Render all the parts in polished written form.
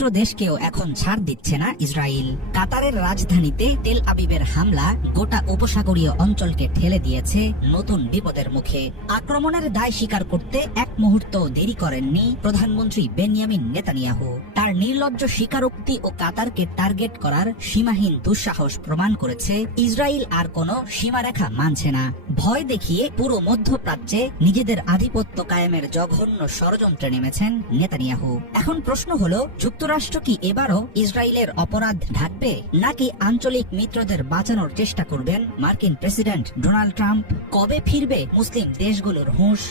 মিত্র দেশকেও এখন ছাড় দিচ্ছে না ইসরায়েল। কাতারের রাজধানীতে তেল আবিবের হামলা গোটা উপসাগরীয় অঞ্চলকে ঠেলে দিয়েছে নতুন বিপদের মুখে। আক্রমণের দায় স্বীকার করতে এক মুহূর্ত দেরি করেননি প্রধানমন্ত্রী বেনিয়ামিন নেতানিয়াহু। তার নির্লজ্জ স্বীকারোক্তি ও কাতারকে টার্গেট করার সীমাহীন দুঃসাহস প্রমাণ করেছে ইসরায়েল আর কোনো সীমারেখা মানছে না। ভয় দেখিয়ে পুরো মধ্যপ্রাচ্যে নিজেদের আধিপত্য কায়েমের জঘন্য ষড়যন্ত্রে নেমেছেন নেতানিয়াহু। এখন প্রশ্ন হলো, যুক্তরাষ্ট্র কি এবারও ইসরায়েলের অপরাধ ঢাকবে, নাকি আঞ্চলিক মিত্রদের বাঁচানোর চেষ্টা করবেন মার্কিন প্রেসিডেন্ট ডোনাল্ড ট্রাম্প? কবে ফিরবে মুসলিম দেশগুলোর হুঁশ?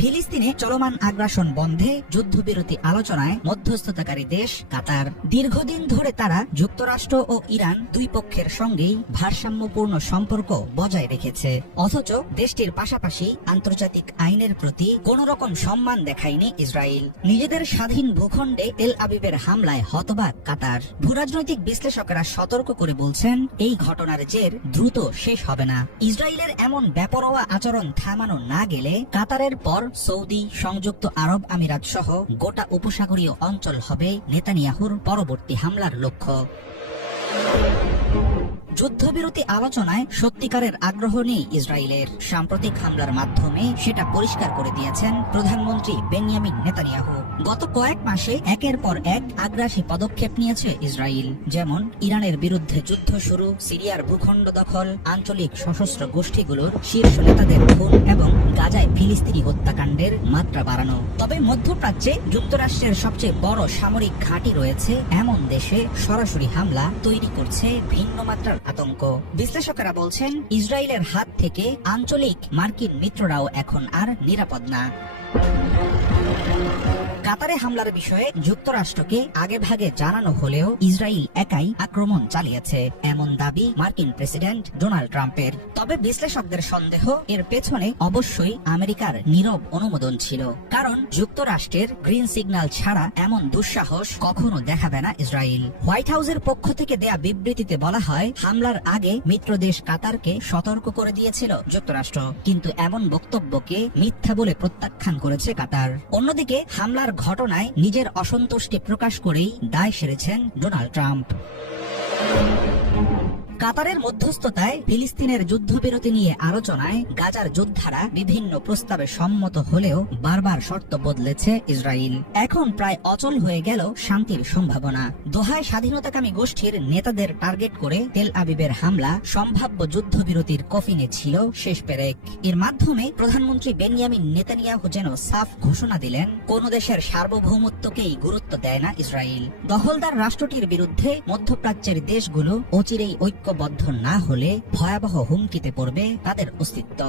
ফিলিস্তিনে চলমান আগ্রাসন বন্ধে যুদ্ধবিরতি আলোচনায় মধ্যস্থতাকারী দেশ কাতার। দীর্ঘদিন ধরে তারা যুক্তরাষ্ট্র ও ইরান দুই পক্ষের সঙ্গেই ভারসাম্যপূর্ণ সম্পর্ক বজায় রেখেছে, অথচ দেশটির পাশাপাশি আন্তর্জাতিক আইনের প্রতি কোন রকম সম্মান দেখায়নি ইসরায়েল। নিজেদের স্বাধীন ভূখণ্ডে তেল আবিবের হামলায় হতবাক কাতার। ভূরাজনৈতিক বিশ্লেষকেরা সতর্ক করে বলছেন, এই ঘটনার জের দ্রুত শেষ হবে না। ইসরায়েলের এমন বেপরোয়া আচরণ থামানো না গেলে কাতারের পর সৌদি, সংযুক্ত আরব আমিরাত সহ গোটা উপসাগরীয় অঞ্চল হবে নেতানিয়াহুর পরবর্তী হামলার লক্ষ্য। যুদ্ধবিরতি আলোচনায় সত্যিকারের আগ্রহ নেই ইসরায়েলের। সাম্প্রতিক হামলার মাধ্যমে সেটা পরিষ্কার করে দিয়েছেন প্রধানমন্ত্রী বেনিয়ামিন নেতানিয়াহু। গত কয়েক মাসে একের পর এক আগ্রাসী পদক্ষেপ নিয়েছে ইসরায়েল, যেমন ইরানের বিরুদ্ধে যুদ্ধ শুরু, সিরিয়ার ভূখণ্ড দখল, আঞ্চলিক সশস্ত্র গোষ্ঠীগুলোর শীর্ষ নেতাদের খুন এবং গাজায় ফিলিস্তিনি হত্যাকাণ্ডের মাত্রা বাড়ানো। তবে মধ্যপ্রাচ্যে যুক্তরাষ্ট্রের সবচেয়ে বড় সামরিক ঘাঁটি রয়েছে এমন দেশে সরাসরি হামলা তৈরি করছে ভিন্ন মাত্রার আতঙ্ক। বিশ্লেষকেরা বলছেন, ইসরায়েলের হাত থেকে আঞ্চলিক মার্কিন মিত্ররাও এখন আর নিরাপদ না। কাতারে হামলার বিষয়ে যুক্তরাষ্ট্রকে আগেভাগে জানানো হলেও ইসরায়েল একাই আক্রমণ চালিয়েছে, এমন দাবি মার্কিন প্রেসিডেন্ট ডোনাল্ড ট্রাম্পের। তবে বিশ্লেষকদের সন্দেহ, এর পেছনে অবশ্যই আমেরিকার নীরব অনুমোদন ছিল, কারণ যুক্তরাষ্ট্রের গ্রিন সিগন্যাল ছাড়া এমন দুঃসাহস কখনো দেখাবে না ইসরায়েল। হোয়াইট হাউসের পক্ষ থেকে দেয়া বিবৃতিতে বলা হয়, হামলার আগে মিত্রদেশ কাতারকে সতর্ক করে দিয়েছিল যুক্তরাষ্ট্র, কিন্তু এমন বক্তব্যকে মিথ্যা বলে প্রত্যাখ্যান করেছে কাতার। অন্যদিকে হামলার ঘটনায় নিজের অসন্তুষ্টি প্রকাশ করেই দায় সেরেছেন ডোনাল্ড ট্রাম্প। কাতারের মধ্যস্থতায় ফিলিস্তিনের যুদ্ধবিরতি নিয়ে আলোচনায় গাজার যোদ্ধারা বিভিন্ন প্রস্তাবে সম্মত হলেও বারবার শর্ত বদলেছে ইসরায়েল। এখন প্রায় অচল হয়ে গেল শান্তির সম্ভাবনা। দোহায় স্বাধীনতাকামী গোষ্ঠীর নেতাদের টার্গেট করে তেল আবিবের হামলা সম্ভাব্য যুদ্ধবিরতির কফিনে ছিল শেষ পেরেক। এর মাধ্যমে প্রধানমন্ত্রী বেনিয়ামিন নেতানিয়াহু যেন সাফ ঘোষণা দিলেন, কোন দেশের সার্বভৌমত্বকেই গুরুত্ব দেয় না ইসরায়েল। দখলদার রাষ্ট্রটির বিরুদ্ধে মধ্যপ্রাচ্যের দেশগুলো অচিরেই ঐক্যবদ্ধ না হলে ভয়াবহ হুমকিতে পড়বে তাদের অস্তিত্ব।